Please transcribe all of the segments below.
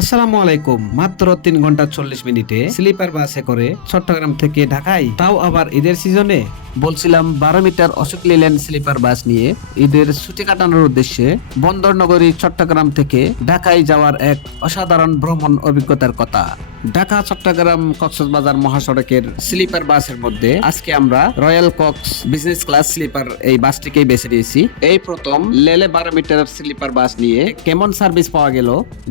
আসসালামু আলাইকুম। মাত্র 3 ঘন্টা 40 মিনিটে স্লিপার বাসে করে চট্টগ্রাম থেকে ঢাকায়, তাও আবার ঈদের সিজনে। বলছিলাম 12 metre Ashok Leyland sleeper bus নিয়ে ঈদের ছুটি কাটানোর উদ্দেশ্যে বন্দর নগরী চট্টগ্রাম থেকে ঢাকায় যাওয়ার এক অসাধারণ ভ্রমণ অভিজ্ঞতার কথা। ঢাকা চট্টগ্রাম কক্সবাজার মহাসড়কের স্লিপার বাসের মধ্যে আজকে আমরা Royal Coach business class sleeper এই বাসটিকেই বেছে নিয়েছি। এই প্রথম লেলে 12 মিটার স্লিপার বাস নিয়ে কেমন সার্ভিস পাওয়া গেল,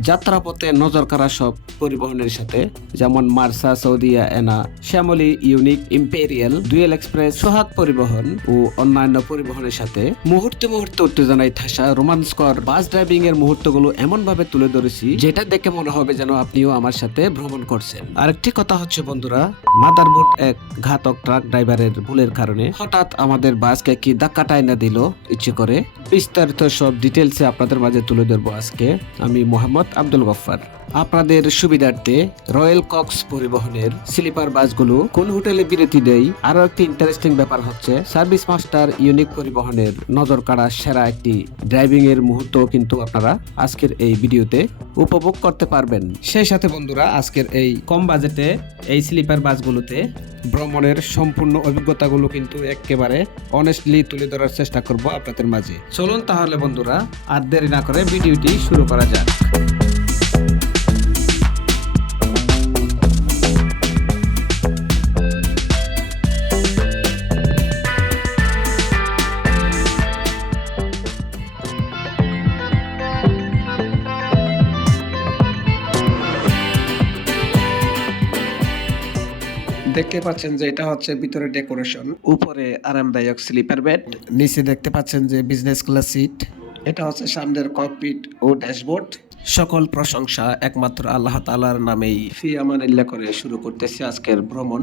যাত্রাপথে নজর কাড়া সব পরিবহনের সাথে, যেমন Marsa, Saudia, Ena, Shyamoli, Unique, Imperial, Duel Express, Sohag পরিবহন ও অন্যান্য পরিবহনের সাথে মুহূর্তে মুহূর্তে উত্তেজনায় ঠাসা রোমাঞ্চকর বাস ড্রাইভিং এর মুহূর্তগুলো এমন ভাবে তুলে ধরেছি যেটা দেখে মনে হবে যেন আপনিও আমার সাথে ভ্রমণ করছেন। আরেকটি কথা হচ্ছে বন্ধুরা, মাদারবোর্ড এক ঘাতক ট্রাক ড্রাইভারের ভুলের কারণে হঠাৎ আমাদের বাসকে কি ধাক্কা টাইনা দিল ইচ্ছে করে। বিস্তারিত সব ডিটেলসে আপনাদের মাঝে তুলে ধরবো আজকে আমি মোহাম্মদ আব্দুল গফফার। আপনাদের সুবিধার্থে রয়্যাল কক্স পরিবহনের স্লিপার বাসগুলো কোন হোটেলে বিরতি দেয়। আরো একটি ইন্টারেস্টিং ব্যাপার হচ্ছে সার্ভিস মাস্টার ইউনিক পরিবহনের নজর কাড়া সেরা একটি ড্রাইভিং এর মুহূর্ত কিন্তু আপনারা আজকের এই ভিডিওতে উপভোগ করতে পারবেন। সেই সাথে বন্ধুরা, আজকের এই কম বাজেটে এই স্লিপার বাসগুলোতে ভ্রমণের সম্পূর্ণ অভিজ্ঞতাগুলো কিন্তু একেবারে অনেস্টলি তুলে ধরার চেষ্টা করব আপনাদের মাঝে। চলুন তাহলে বন্ধুরা, আর দেরি না করে ভিডিওটি শুরু করা যাক। দেখতে পাচ্ছেন যে এটা হচ্ছে ভিতরে ডেকোরেশন, উপরে আরামদায়ক স্লিপার বেড, নিচে দেখতে পাচ্ছেন যে বিজনেস ক্লাস সিট। এটা হচ্ছে সামনের ককপিট ও ড্যাশবোর্ড। সকল প্রশংসা একমাত্র আল্লাহ তাআলার নামেই। ফি আমানিল্লাহ করে শুরু করতেছি আজকের ভ্রমণ।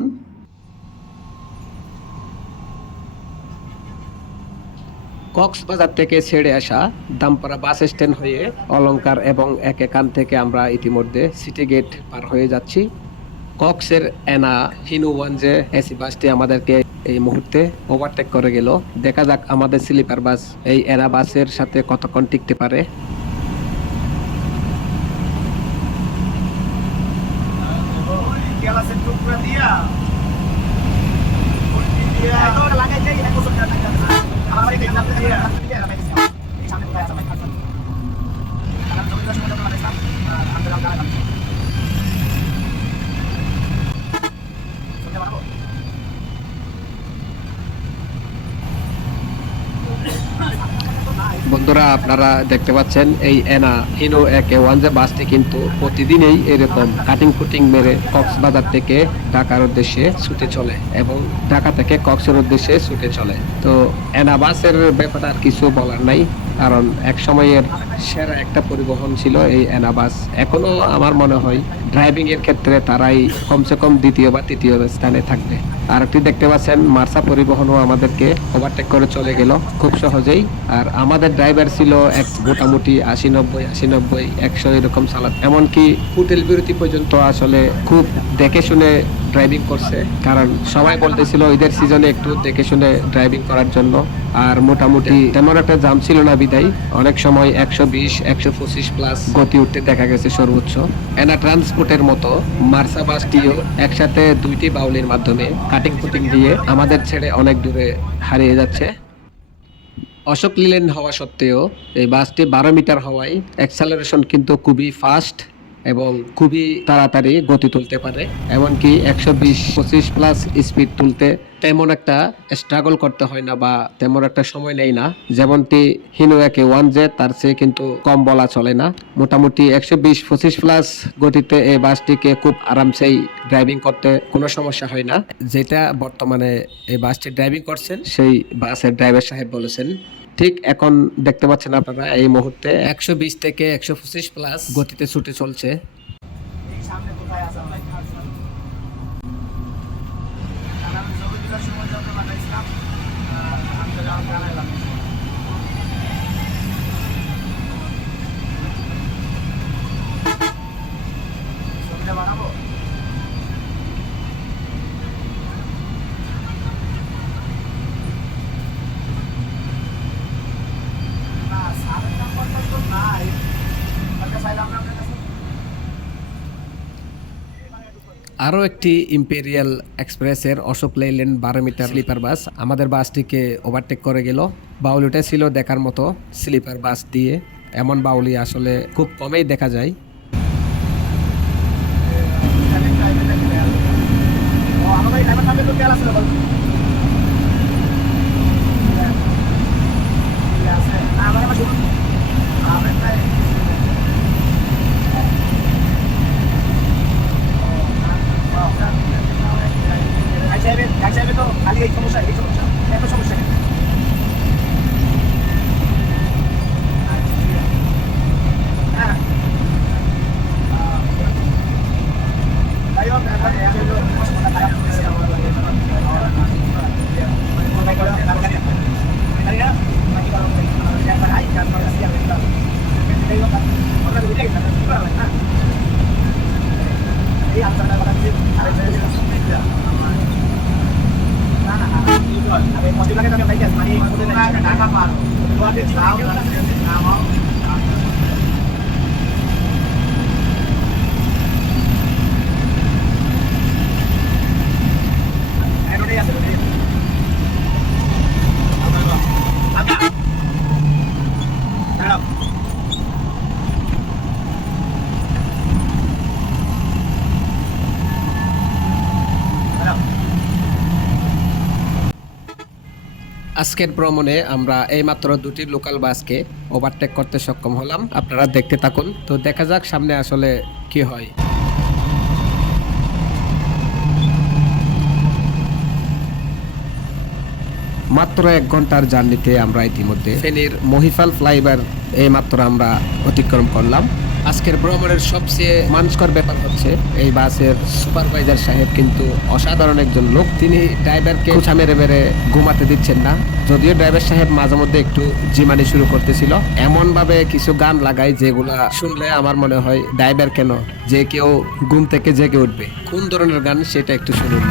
কক্সবাজার থেকে ছেড়ে আসা দামপাড়া বাস স্ট্যান্ড হয়ে অলংকার এবং একান থেকে আমরা ইতিমধ্যে সিটি গেট পার হয়ে যাচ্ছি। কক্সের এনা হিনু ওয়ানজে এসি বাসটি আমাদেরকে এই মুহূর্তে ওভারটেক করে গেল। দেখা যাক আমাদের স্লিপার বাস এই এনা বাসের সাথে কতক্ষণ টিকতে পারে। বন্ধুরা, আপনারা দেখতে পাচ্ছেন এই এনা হিনো একে ওয়ানজে বাসটি কিন্তু প্রতিদিনই এরকম কাটিং ফুটিং মেরে কক্সবাজার থেকে ঢাকার উদ্দেশ্যে ছুটে চলে এবং ঢাকা থেকে কক্সের উদ্দেশ্যে ছুটে চলে। তো এনা বাসের ব্যাপারে আর কিছু বলার নাই, কারণ এক সময়ের সেরা একটা পরিবহন ছিল এই এনা বাস। এখনো আমার মনে হয় ড্রাইভিং এর ক্ষেত্রে তারাই কমসে কম দ্বিতীয় বা তৃতীয় স্থানে থাকবে। আর একটি দেখতে পাচ্ছেন মার্সা পরিবহনও আমাদেরকে ওভারটেক করে চলে গেল খুব সহজেই। আর আমাদের ড্রাইভার ছিল এক মোটামুটি 80-90 100 এরকম চালাত, এমনকি হোটেল বিরতি পর্যন্ত আসলে খুব দেখে শুনে ড্রাইভিং করছে। কারণ সবাই বলতেছিল ঈদের সিজনে একটু দেখে শুনে ড্রাইভিং করার জন্য। আর মোটামুটি তেমন একটা জাম ছিল না বিদায় অনেক সময় 120-125 প্লাস গতি উঠতে দেখা গেছে সর্বোচ্চ। এনা ট্রান্সপোর্টের মতো মার্সা বাসটিও একসাথে দুইটি বাউলির মাধ্যমে কাটিং ফুটিং দিয়ে আমাদের ছেড়ে অনেক দূরে হারিয়ে যাচ্ছে। অশোক লেল্যান্ড হওয়া সত্ত্বেও এই বাসটি 12 মিটার হওয়ায় অ্যাক্সেলারেশন কিন্তু খুবই ফাস্ট এবং খুবই তাড়াতাড়ি গতি তুলতে পারে। এমনকি 120-25 প্লাস স্পিড তুলতে তেমন একটা স্ট্রাগল করতে হয় না বা তেমন একটা সময় নেই না। যেমনটি হিনো একে ওয়ানজে তার চেয়ে কিন্তু কম বলা চলে না। মোটামুটি 120-25 প্লাস গতিতে এই বাসটিকে খুব আরামসেই ড্রাইভিং করতে কোনো সমস্যা হয় না। যেটা বর্তমানে এই বাসটি ড্রাইভিং করছেন সেই বাসের ড্রাইভার সাহেব বলেছেন। ঠিক এখন দেখতে পাচ্ছেন আপনারা এই মুহূর্তে 120 থেকে 125 প্লাস গতিতে ছুটে চলছে। আরও একটি ইম্পেরিয়াল এক্সপ্রেসের Ashok Leyland 12 metre sleeper bus আমাদের বাসটিকে ওভারটেক করে গেল। বাউলিটা ছিল দেখার মতো, স্লিপার বাস দিয়ে এমন বাউলি আসলে খুব কমেই দেখা যায়। তো খালি এই সমস্যা এত সমস্যা নেই। আজকের ভ্রমণে আমরা এইমাত্র দুটি লোকাল বাসকে ওভারটেক করতে সক্ষম হলাম। আপনারা দেখতে থাকুন, তো দেখা যাক সামনে আসলে কি হয়। মাত্র 1 ঘন্টার জার্নিতে আমরা ইতিমধ্যে ফেনীর মহিফাল ফ্লাইওভার এইমাত্র আমরা অতিক্রম করলাম। আজকের ভ্রমণের সবচেয়ে মানসকর ব্যাপার হচ্ছে এই বাসের সুপারভাইজার সাহেব কিন্তু অসাধারণ একজন লোক। তিনি ড্রাইভারকে খোঁচা মেরে মেরে ঘুমাতে দিচ্ছেন না। যদিও ড্রাইভার সাহেব মাঝে মধ্যে একটু জিমানি শুরু করতেছিল, এমন ভাবে কিছু গান লাগায় যেগুলা শুনলে আমার মনে হয় ড্রাইভার কেন যে কেউ ঘুম থেকে জেগে উঠবে। কোন ধরনের গান সেটা একটু শুনুন।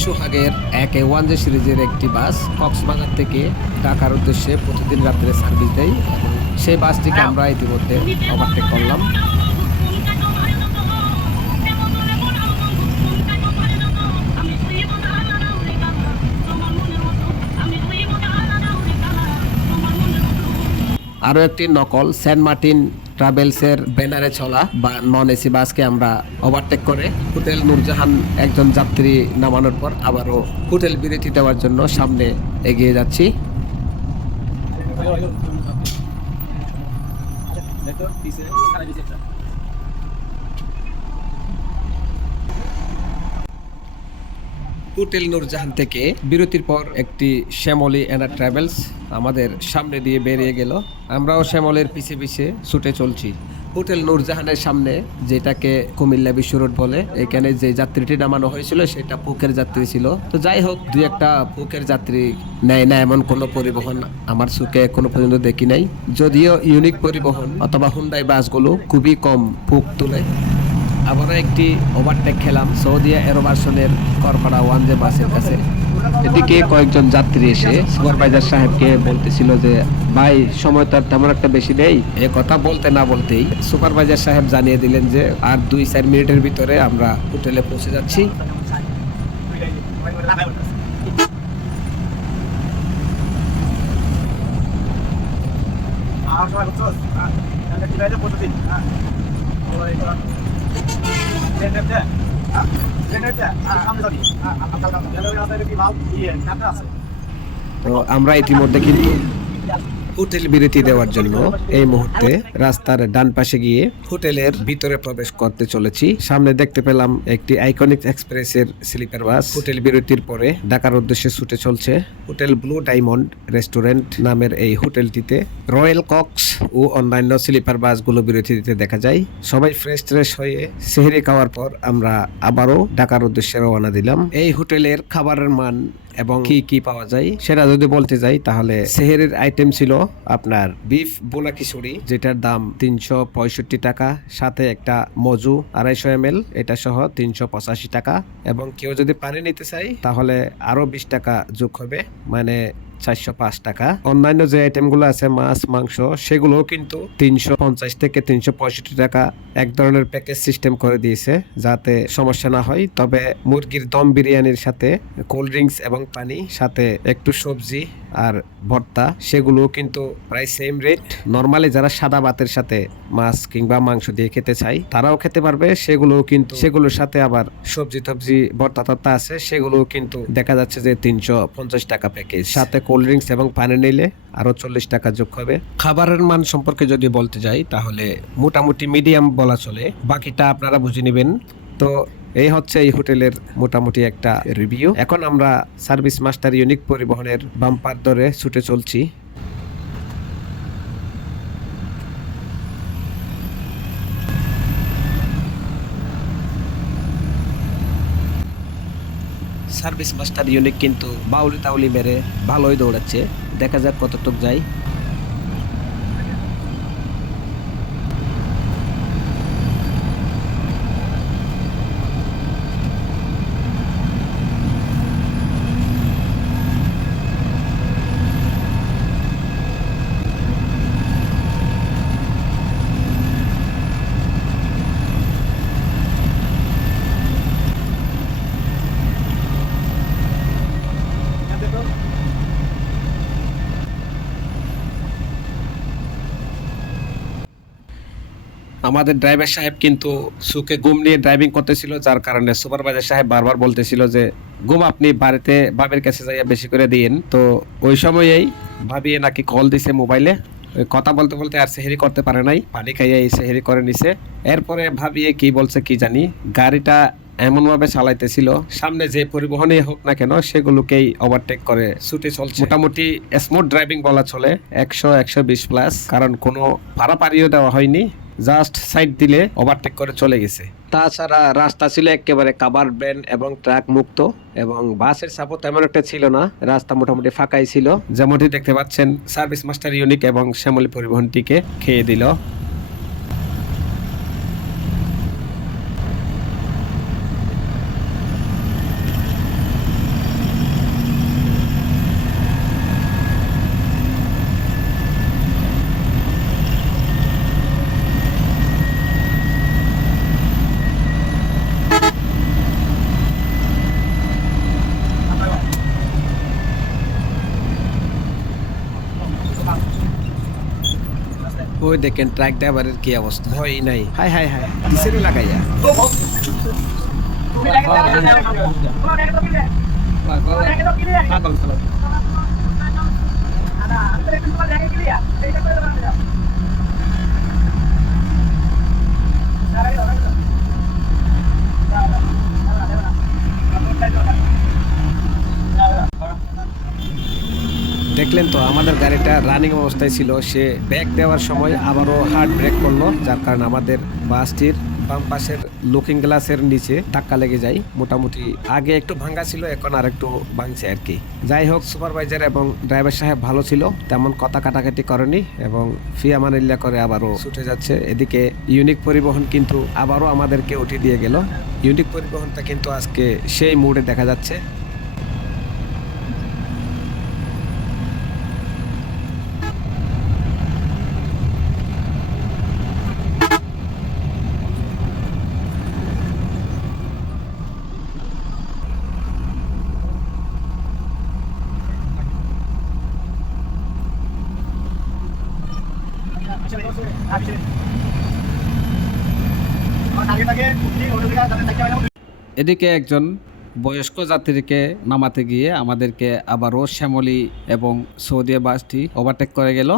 সোহাগের AK-1J সিরিজের একটি বাস কক্সবাজার থেকে ঢাকার উদ্দেশ্যে প্রতিদিন রাত্রে সার্ভিস দেয় এবং সেই বাসটিকে আমরা ইতিমধ্যে ওভারটেক করলাম। আরও একটি নকল সেন্ট মার্টিন ট্রাভেলসের ব্যানারে চলা বা নন এসি বাসকে আমরা ওভারটেক করে হোটেল নূরজাহান একজন যাত্রী নামানোর পর আবারও হোটেল বিরতি দেওয়ার জন্য সামনে এগিয়ে যাচ্ছি। হোটেল নূরজাহান থেকে বিরতির পর একটি শ্যামলী এনা ট্রাভেলস আমাদের সামনে দিয়ে বেরিয়ে গেল। আমরাও শ্যামলের পিছে পিছে ছুটে চলছি। হোটেল নূরজাহানের সামনে, যেটাকে কুমিল্লা বিশ্ব রোড বলে, এখানে যে যাত্রীটি নামানো হয়েছিল সেটা পুকের যাত্রী ছিল। তো যাই হোক, দুই একটা পুকের যাত্রী নেয় না এমন কোনো পরিবহন আমার চোখে কোনো পর্যন্ত দেখি নাই। যদিও ইউনিক পরিবহন অথবা হুন্ডাই বাসগুলো খুবই কম পুক তুলে। আবারও একটি ওভারটেক খেলাম সৌদিয়া এরোভার্সনের করপাড়া 1J বাসের কাছে। এদিকে কয়েকজন যাত্রী এসে সুপারভাইজার সাহেবকে বলতেছিল যে ভাই, সময় তার তেমন একটা বেশি নেই। এ কথা বলতে না বলতেই সুপারভাইজার সাহেব জানিয়ে দিলেন যে আর 2-4 মিনিটের ভিতরে আমরা হোটেলে পৌঁছে যাচ্ছি। আর সবাই বুঝছো এটা কি বাইরে পড়তে দিন হ্যাঁ ওই তো নেটে নেটে আমি যাবি আপনার গেলে আছে কি ভাব ইয়ে নাটা আছে। তো আমরা ইতিমধ্যে কিন্তু হোটেল বিরতি দেওয়ার জন্য এই মুহূর্তে রাস্তার ডান পাশে গিয়ে হোটেলের ভিতরে প্রবেশ করতে চলেছি। সামনে দেখতে পেলাম একটি আইকনিক এক্সপ্রেসের স্লিপার বাস হোটেল বিরতির পরে ঢাকার উদ্দেশ্যে ছুটে চলছে। হোটেল ব্লু ডায়মন্ড রেস্টুরেন্ট নামের এই হোটেলটিতে রয়্যাল কক্স ও অন্যান্য স্লিপার বাসগুলো বিরতি দিতে দেখা যায়। সবাই ফ্রেশ ট্রেশ হয়ে সেহরি খাওয়ার পর আমরা আবারও ঢাকার উদ্দেশ্যে রওনা দিলাম। এই হোটেলের খাবারের মান এবং কি কি পাওয়া যায় সেটা যদি বলতে যাই, তাহলে সেহেরির আইটেম ছিল আপনার বিফ বোনা খিচুড়ি, যেটার দাম 365 টাকা, সাথে একটা মজু 250 ml, এটা সহ 385 টাকা। এবং কেউ যদি পানি নিতে চাই তাহলে আরো 20 টাকা যোগ হবে, মানে 405 টাকা। অন্যান্য যে আইটেমগুলো আছে মাছ মাংস, সেগুলোও কিন্তু 350 থেকে 365 টাকা এক ধরনের প্যাকেজ সিস্টেম করে দিয়েছে, যাতে সমস্যা না হয়। তবে মুরগির দম বিরিয়ানির সাথে কোল্ড ড্রিঙ্কস এবং পানি, সাথে একটু সবজি আর ভর্তা, সেগুলো কিন্তু প্রায় সেম রেট। নরমালি যারা সাদা ভাতের সাথে মাছ কিংবা মাংস দিয়ে খেতে চাই তারাও খেতে পারবে, সেগুলোও কিন্তু সেগুলোর সাথে আবার সবজি টবজি ভর্তা টর্তা আছে, সেগুলোও কিন্তু দেখা যাচ্ছে যে 350 টাকা প্যাকেজ। সাথে কোল্ড ড্রিঙ্কস এবং পানি নিলে আরো 40 টাকা যোগ হবে। খাবারের মান সম্পর্কে যদি বলতে যাই তাহলে মোটামুটি মিডিয়াম বলা চলে, বাকিটা আপনারা বুঝে নেবেন। তো এই হচ্ছে এই হোটেলের মোটামুটি একটা রিভিউ। এখন আমরা সার্ভিস মাস্টার ইউনিক পরিবহনের বাম্পার ধরে ছুটে চলছি। সার্ভিস মাস্টার ইউনিক কিন্তু বাউলি তাউলি মেরে ভালোই দৌড়াচ্ছে, দেখা যাক কতটুক যায়। আমাদের ড্রাইভার সাহেব কিন্তু সুখে ঘুম নিয়ে ড্রাইভিং করতেছিল, যার কারণে সুপারভাইজার সাহেব বারবার বলতেছিল যে ঘুম আপনি বাড়িতে বাবির কাছে যাইয়া বেশি করে দিয়েন। তো ওই সময়েই ভাবিয়ে নাকি কল দিছে মোবাইলে, কথা বলতে বলতে আর সেহেরি করতে পারে নাই, পানি খাইয়া এই সেহেরি করে নিছে। এরপরে ভাবিয়ে কি বলছে কি জানি, গাড়িটা এমনভাবে চালাইতেছিল সামনে যে পরিবহনে হোক না কেন সেগুলোকেই ওভারটেক করে ছুটে চলছে। মোটামুটি স্মুথ ড্রাইভিং বলা চলে, 100-120 প্লাস, কারণ কোনো পারাপারিও দেওয়া হয়নি, জাস্ট সাইড দিলে ওভারটেক করে চলে গেছে। তাছাড়া রাস্তা ছিল একেবারে কাভার ভ্যান এবং ট্রাক মুক্ত, এবং বাসের সাপোর্ট তেমন একটা ছিল না, রাস্তা মোটামুটি ফাঁকাই ছিল। যেমনটি দেখতে পাচ্ছেন সার্ভিস মাস্টার ইউনিক এবং শ্যামলী পরিবহনটিকে খেয়ে দিল। ওই দেখেন ট্রাক ড্রাইভারের কি অবস্থা, হয় নাই, হাই হাই হাই কিসেরে লাগাইয়া দেখলেন তো আমাদের গাড়িটা রানিং অবস্থায় ছিল, সে ব্রেক দেওয়ার সময় আবারও হার্ড ব্রেক করলো, যার কারণে আমাদের বাসটির বাম পাশের লুকিং গ্লাসের নিচে ধাক্কা লেগে যায়। মোটামুটি আগে একটু ভাঙা ছিল, এখন আর একটু ভাঙছে আর কি। যাই হোক, সুপারভাইজার এবং ড্রাইভার সাহেব ভালো ছিল, তেমন কথা কাটাকাটি করেনি এবং ফি আমানিল্লা করে আবারও ছুটে যাচ্ছে। এদিকে ইউনিক পরিবহন কিন্তু আবারও আমাদেরকে উঠিয়ে দিয়ে গেল। ইউনিক পরিবহনটা কিন্তু আজকে সেই মুডে দেখা যাচ্ছে। এদিকে একজন বয়স্ক যাত্রীকে নামাতে গিয়ে আমাদেরকে আবারও শ্যামলী এবং সৌদিয়া বাসটি ওভারটেক করে গেল,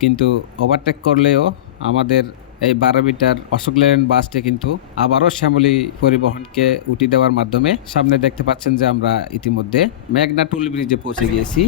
কিন্তু ওভারটেক করলেও আমাদের এই 12 মিটার অশোক লেল্যান্ড বাসটি কিন্তু আবারও শ্যামলী পরিবহনকে উঠিয়ে দেওয়ার মাধ্যমে সামনে দেখতে পাচ্ছেন যে আমরা ইতিমধ্যে মেঘনা টুল ব্রিজে পৌঁছে গিয়েছি।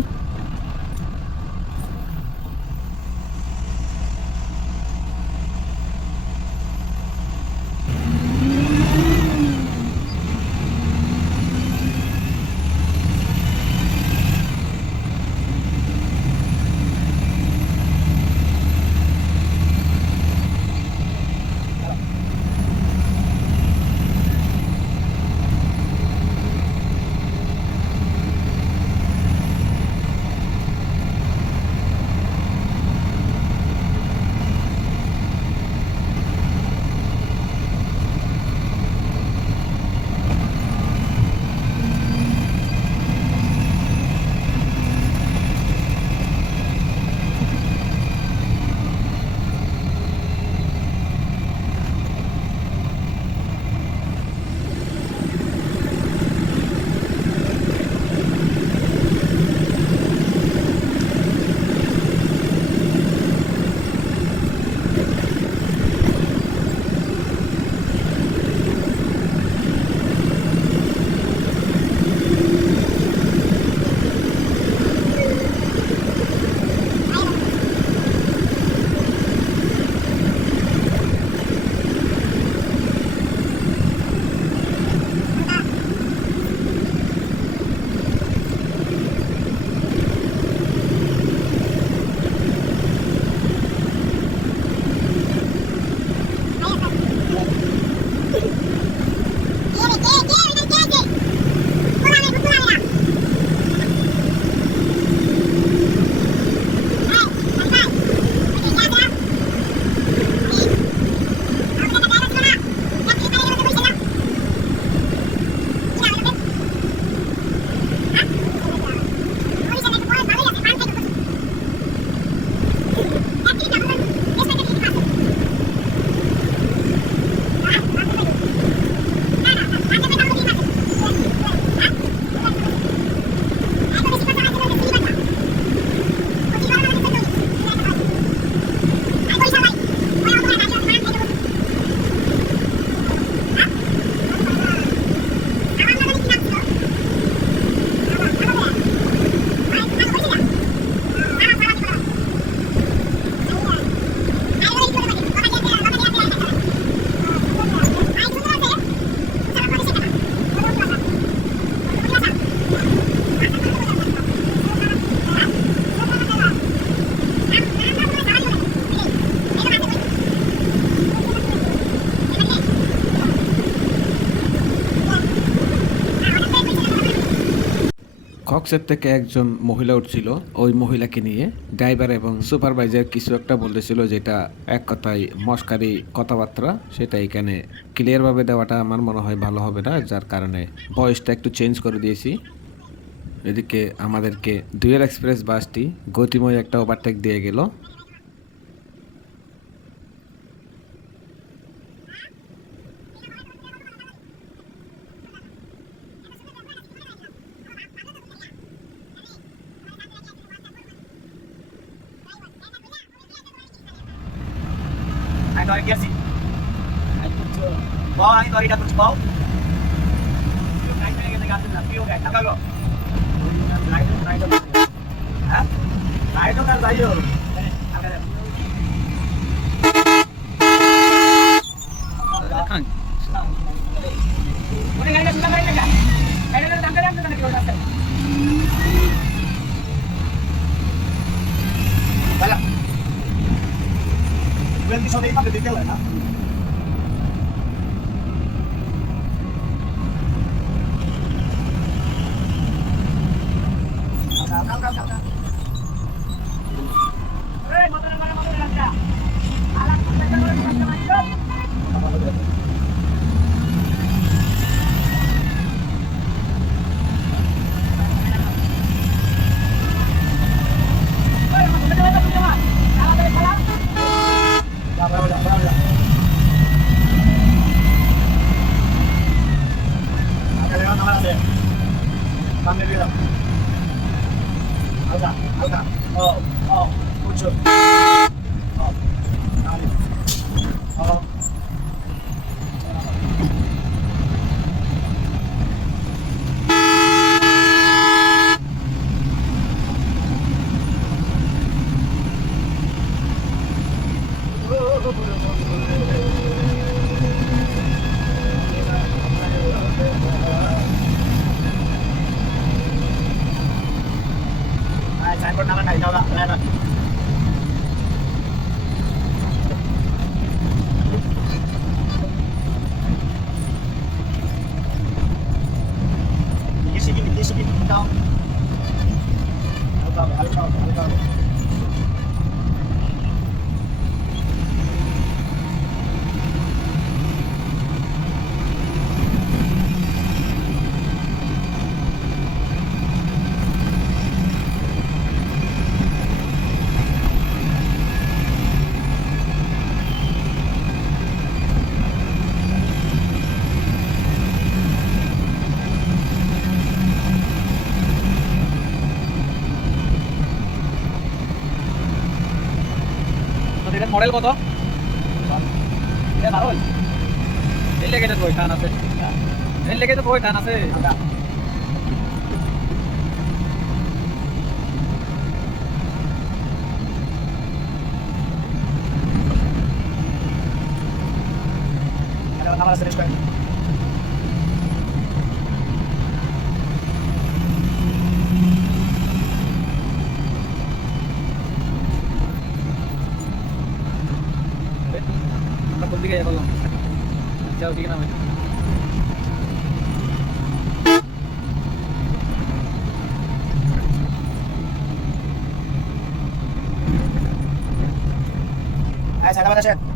কক্সের থেকে একজন মহিলা উঠছিল, ওই মহিলাকে নিয়ে ড্রাইভার এবং সুপারভাইজার কিছু একটা বলতেছিল, যেটা এক কথায় মস্কারি কথাবার্তা। সেটা এখানে ক্লিয়ার ভাবে দেওয়াটা আমার মনে হয় ভালো হবে না, যার কারণে ভয়েসটা একটু চেঞ্জ করে দিয়েছি। এদিকে আমাদেরকে ডুয়েল এক্সপ্রেস বাসটি গতিময় একটা ওভারটেক দিয়ে গেল। Agora aqui assim. Bom, agora kita terus bau. Kita kita ganti lagi, oke. Apa kok? Hah? Ayo kan tayo. Wala. Well, di sorry pa detail na. Saya pernah kan tahu tak? Sikit tahu. Tahu. Model কত? এটা ভালো। এই লেগে তো বই টান আছে। এই লেগে তো বই টান আছে। Ada nama serius kan? কোন দিকে যাবো? যাও ঠিক না ভাই। আয় সাদা বাতাসে